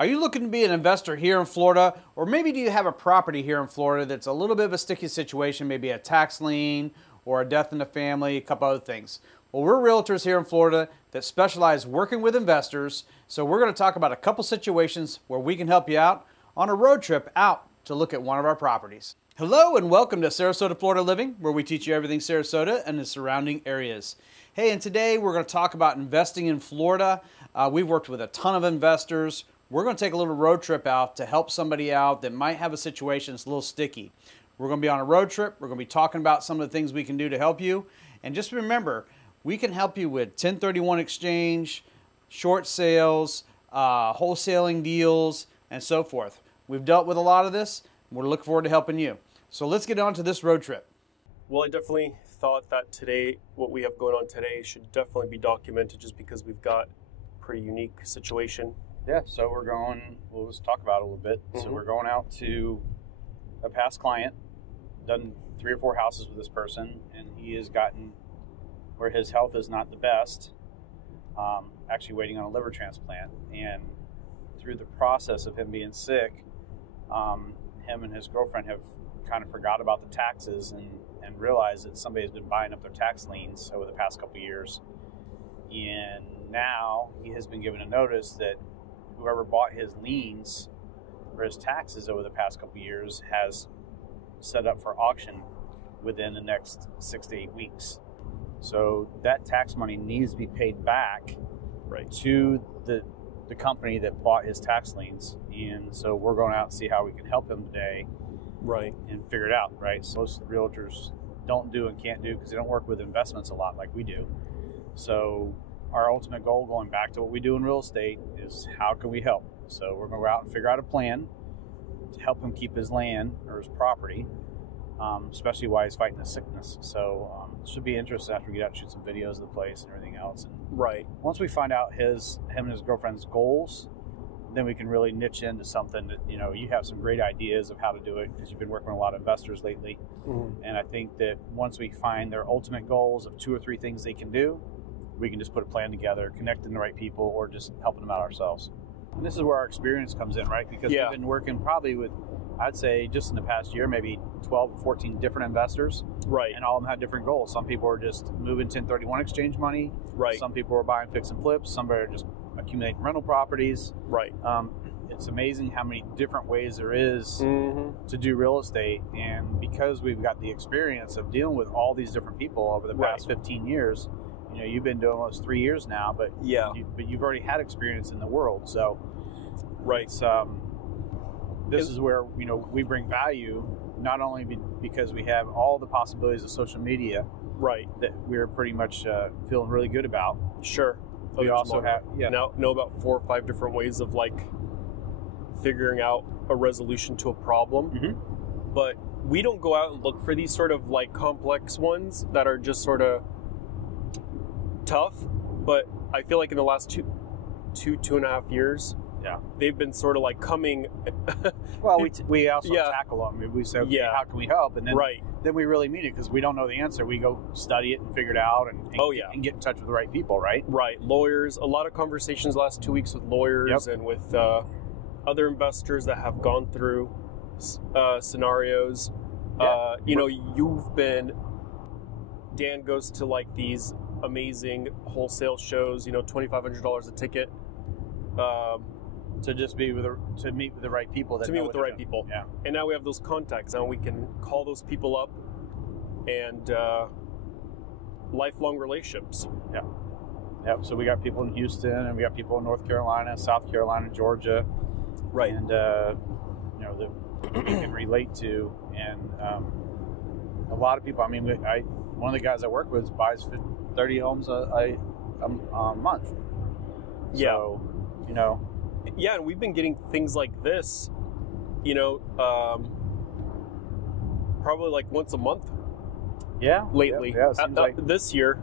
Are you looking to be an investor here in Florida, or maybe do you have a property here in Florida that's a little bit of a sticky situation, maybe a tax lien or a death in the family, a couple other things? Well, we're realtors here in Florida that specialize working with investors, so we're going to talk about a couple situations where we can help you out on a road trip out to look at one of our properties. Hello and welcome to Sarasota Florida Living, where we teach you everything Sarasota and the surrounding areas. Hey, and today we're going to talk about investing in Florida. We've worked with a ton of investors. We're going to take a little road trip out to help somebody out that might have a situation that's a little sticky. We're going to be on a road trip. We're going to be talking about some of the things we can do to help you. And just remember, we can help you with 1031 exchange, short sales, wholesaling deals, and so forth. We've dealt with a lot of this. We're looking forward to helping you. So let's get on to this road trip. Well, I definitely thought that today, what we have going on today should definitely be documented just because we've got a pretty unique situation. Yeah, so we'll just talk about it a little bit. Mm-hmm. So we're going out to a past client, done 3 or 4 houses with this person, and he has gotten where his health is not the best, actually waiting on a liver transplant. And through the process of him being sick, him and his girlfriend have kind of forgot about the taxes and realized that somebody has been buying up their tax liens over the past couple of years. And now he has been given a notice that whoever bought his liens or his taxes over the past couple of years has set up for auction within the next 6 to 8 weeks. So that tax money needs to be paid back to the company that bought his tax liens. And so we're going out and see how we can help him today. Right. And figure it out, right? So most realtors don't do and can't do because they don't work with investments a lot like we do. So our ultimate goal, going back to what we do in real estate, is how can we help? So we're going to go out and figure out a plan to help him keep his land or his property, especially while he's fighting the sickness. So it should be interesting after we get out and shoot some videos of the place and everything else. And once we find out him and his girlfriend's goals, then we can really niche into something that, you have some great ideas of how to do it because you've been working with a lot of investors lately. Mm-hmm. And I think that once we find their ultimate goals of 2 or 3 things they can do, we can just put a plan together, connecting the right people, or just helping them out ourselves. And this is where our experience comes in, right? Because we've been working probably with, I'd say, just in the past year, maybe 12 or 14 different investors. Right. And all of them had different goals. Some people are just moving 1031 exchange money. Right. Some people are buying fix and flips. Some are just accumulating rental properties. Right. It's amazing how many different ways there is to do real estate. And because we've got the experience of dealing with all these different people over the past 15 years, you've been doing almost 3 years now, but you've already had experience in the world. So, this is where we bring value, not only because we have all the possibilities of social media, that we're pretty much feeling really good about. Sure. We also know about 4 or 5 different ways of figuring out a resolution to a problem. Mm-hmm. But we don't go out and look for these sort of complex ones that are just sort of tough, but I feel like in the last two and a half years, they've been sort of coming. Well, we also tackle them. We say, how can we help? And then we really mean it because we don't know the answer. We go study it and figure it out and get in touch with the right people, right? Right. Lawyers, a lot of conversations the last 2 weeks with lawyers and with other investors that have gone through scenarios. Dan goes to these amazing wholesale shows, $2,500 a ticket, to just be to meet with the right people. Yeah. And now we have those contacts, and we can call those people up, and lifelong relationships. Yeah. Yep. So we got people in Houston, and we got people in North Carolina, South Carolina, Georgia, and that we can relate to, and a lot of people. I mean, one of the guys I work with buys 30 homes a month. So, Yeah, and we've been getting things like this, probably once a month. Yeah. Lately. Yeah, it seems this year,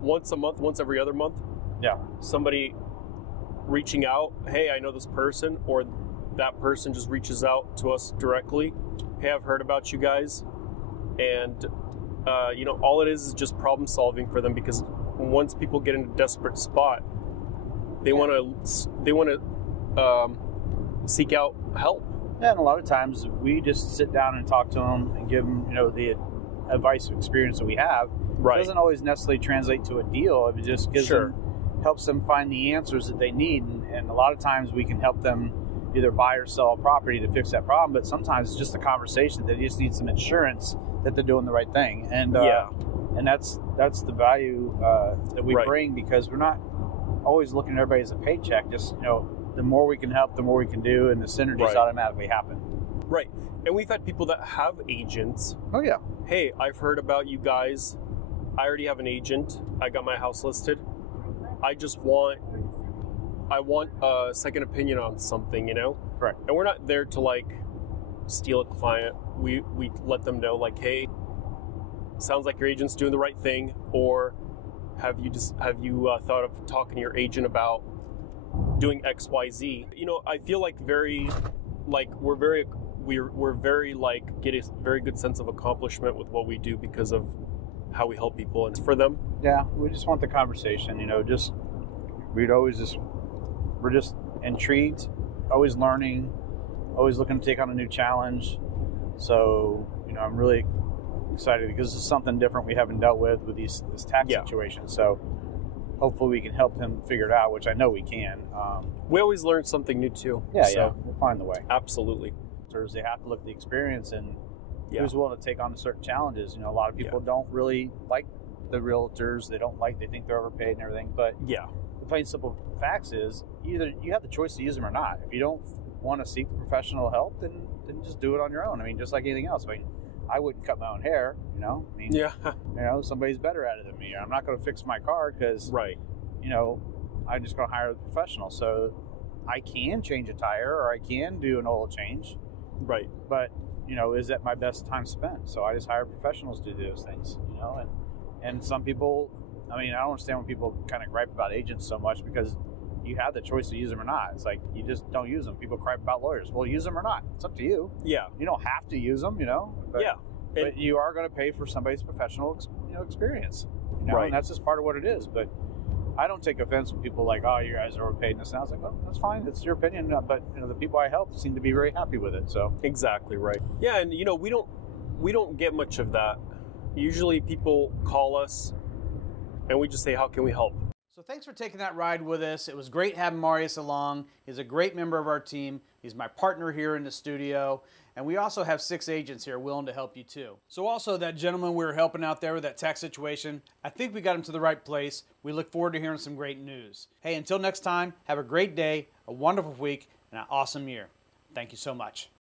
once a month, once every other month. Yeah. Somebody reaching out, hey, I know this person, or that person just reaches out to us directly. Hey, I've heard about you guys. And all it is just problem solving for them, because once people get in a desperate spot, they want to seek out help. Yeah, and a lot of times we just sit down and talk to them and give them, the advice and experience that we have. Right. It doesn't always necessarily translate to a deal. It just gives Sure. them, helps them find the answers that they need. And a lot of times we can help them either buy or sell a property to fix that problem. But sometimes it's just a conversation. They just need some insurance that they're doing the right thing. And and that's the value that we bring, because we're not always looking at everybody as a paycheck. Just, the more we can help, the more we can do, and the synergies automatically happen. Right. And we've had people that have agents. Oh, yeah. Hey, I've heard about you guys. I already have an agent. I got my house listed. I want a second opinion on something, Right. And we're not there to steal a client. We let them know, hey, sounds like your agent's doing the right thing, or have you thought of talking to your agent about doing XYZ? I feel get a very good sense of accomplishment with what we do because of how we help people and for them. Yeah, we just want the conversation, we're just intrigued, always learning, always looking to take on a new challenge. So, I'm really excited because this is something different we haven't dealt with this tax situation. So hopefully we can help him figure it out, which I know we can. We always learn something new too. Yeah, we'll find the way. Absolutely. They have to look at the experience and who's willing to take on certain challenges. A lot of people don't really like the realtors. They think they're overpaid and everything. But the plain simple facts is either you have the choice to use them or not. If you don't want to seek professional help, then just do it on your own. Just like anything else. I wouldn't cut my own hair, somebody's better at it than me. I'm not going to fix my car because, I'm just going to hire a professional. So I can change a tire or I can do an oil change. Right. But, is that my best time spent? So I just hire professionals to do those things, and some people, I don't understand when people kind of gripe about agents so much, because you have the choice to use them or not. It's like, you just don't use them. People gripe about lawyers. Well, use them or not. It's up to you. Yeah. You don't have to use them, but, but you are going to pay for somebody's professional, experience. Right. And that's just part of what it is. But I don't take offense when people are like, oh, you guys are overpaid and this. And I was like, well, that's fine. It's your opinion. But, the people I help seem to be very happy with it. So exactly right. Yeah. And, we don't get much of that. Usually people call us and we just say, how can we help? So thanks for taking that ride with us. It was great having Marius along. He's a great member of our team. He's my partner here in the studio. And we also have 6 agents here willing to help you too. So also that gentleman we were helping out there with that tax situation, I think we got him to the right place. We look forward to hearing some great news. Hey, until next time, have a great day, a wonderful week, and an awesome year. Thank you so much.